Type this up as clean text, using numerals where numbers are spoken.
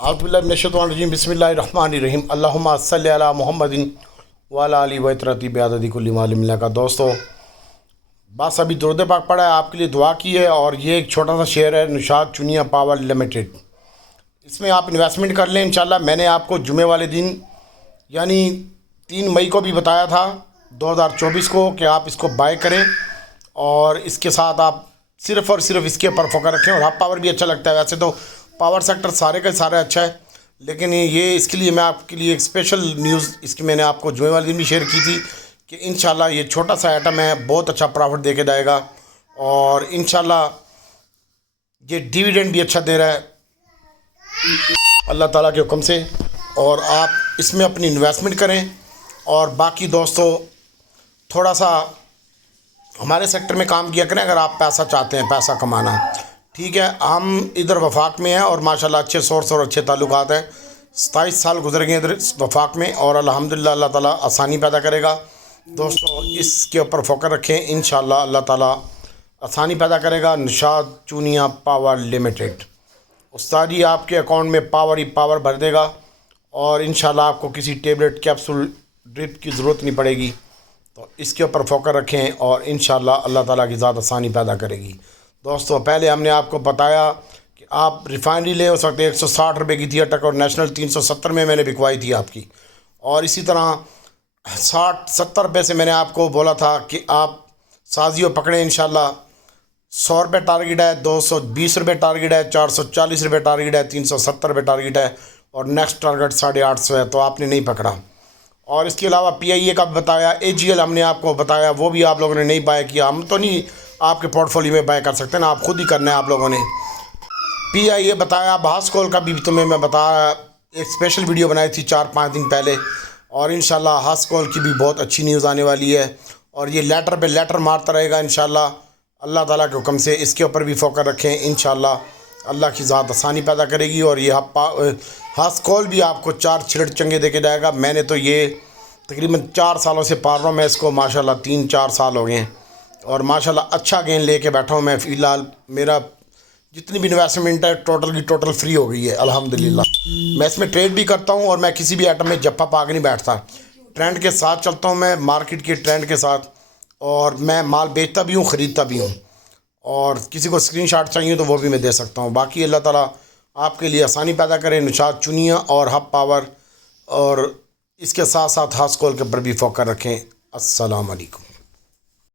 आउज़ुबिल्लाहिमिनश्शैतानिर्रजीम बिस्मिल्लाहिर्रहमानिर्रहीम अल्लाहुम्मा सल्लि अला मुहम्मदिन व अला आलिहि व तरती बिअददि कुल्लि मालिम लका। दोस्तों, बस अभी दुरूद पाक पढ़ा है, आपके लिए दुआ की है। और ये एक छोटा सा शेयर है, निशात चुनिया पावर लिमिटेड। इसमें आप इन्वेस्टमेंट कर लें इंशाल्लाह। मैंने आपको जुमे वाले दिन यानी 3 मई को भी बताया था 2024 को कि आप इसको बाय करें और इसके साथ आप सिर्फ़ और सिर्फ इसके ऊपर फोकस रखें। और हाफ पावर भी अच्छा लगता है। वैसे तो पावर सेक्टर सारे का सारा अच्छा है, लेकिन ये इसके लिए मैं आपके लिए एक स्पेशल न्यूज़ इसकी मैंने आपको जुमे वाले दिन भी शेयर की थी कि इंशाल्लाह ये छोटा सा आइटम है, बहुत अच्छा प्रॉफिट दे के जाएगा और इंशाल्लाह ये डिविडेंड भी अच्छा दे रहा है अल्लाह ताला के हुक्म से। और आप इसमें अपनी इन्वेस्टमेंट करें। और बाकी दोस्तों, थोड़ा सा हमारे सेक्टर में काम किया करें अगर आप पैसा चाहते हैं, पैसा कमाना। ठीक है, हम इधर वफाक में हैं और माशाल्लाह अच्छे सोर्स और अच्छे ताल्लुकात हैं। 27 साल गुजर गए इधर वफाक में और अल्हम्दुलिल्लाह अल्लाह ताला आसानी पैदा करेगा। दोस्तों, इसके ऊपर फोकस रखें, इंशाल्लाह अल्लाह ताला आसानी पैदा करेगा। निशात चुनिया पावर लिमिटेड उस्ताद जी आपके अकाउंट में पावर ही पावर भर देगा और इंशाल्लाह आपको किसी टेबलेट कैप्सूल ड्रिप की ज़रूरत नहीं पड़ेगी। तो इसके ऊपर फोकस रखें और इंशाल्लाह अल्लाह ताला की ज़ात आसानी पैदा करेगी। दोस्तों, पहले हमने आपको बताया कि आप रिफाइनरी ले हो सकते 160 रुपये की थी अटक और नेशनल 370 में मैंने बिकवाई थी आपकी। और इसी तरह 60-70 रुपये से मैंने आपको बोला था कि आप साजियो पकड़ें इंशाल्लाह। 100 रुपये टारगेट है, 220 रुपये टारगेट है, 440 रुपये टारगेट है, 370 रुपये टारगेट है और नेक्स्ट टारगेट 850 है। तो आपने नहीं पकड़ा। और इसके अलावा PIA का बताया, AGL हमने आपको बताया, वो भी आप लोगों ने नहीं बाय किया। हम तो नहीं आपके पोर्टफोलियो में बाय कर सकते ना, आप खुद ही करना है आप लोगों ने। PIA बताया, बास कॉल का भी तुम्हें मैं बताया, एक स्पेशल वीडियो बनाई थी 4-5 दिन पहले। और इंशाल्लाह हास कॉल की भी बहुत अच्छी न्यूज़ आने वाली है और ये लेटर पे लेटर मारता रहेगा इंशाल्लाह अल्लाह ताला के हुक्म से। इसके ऊपर भी फोकस रखें, इंशाल्लाह अल्लाह की ज़ात आसानी पैदा करेगी। और ये हास कॉल भी आपको 4 छिड़ट चंगे दे के जाएगा। मैंने तो ये तकरीबन 4 सालों से पाल रहा हूँ मैं इसको, माशाल्लाह 3-4 साल हो गए हैं और माशाल्लाह अच्छा गेन लेके बैठा हूँ मैं। फ़िलहाल मेरा जितनी भी इन्वेस्टमेंट है टोटल की टोटल फ्री हो गई है अल्हम्दुलिल्लाह। मैं इसमें ट्रेड भी करता हूँ और मैं किसी भी आइटम में जप्पा पा के नहीं बैठता, ट्रेंड के साथ चलता हूँ मैं, मार्केट के ट्रेंड के साथ। और मैं माल बेचता भी हूँ, ख़रीदता भी हूँ। और किसी को स्क्रीनशॉट चाहिए तो वो भी मैं दे सकता हूँ। बाकी अल्लाह ताला आपके लिए आसानी पैदा करे। निशात चुनिया और हब पावर और इसके साथ साथ हास कॉल के ऊपर भी फोकस रखें। अस्सलाम वालेकुम।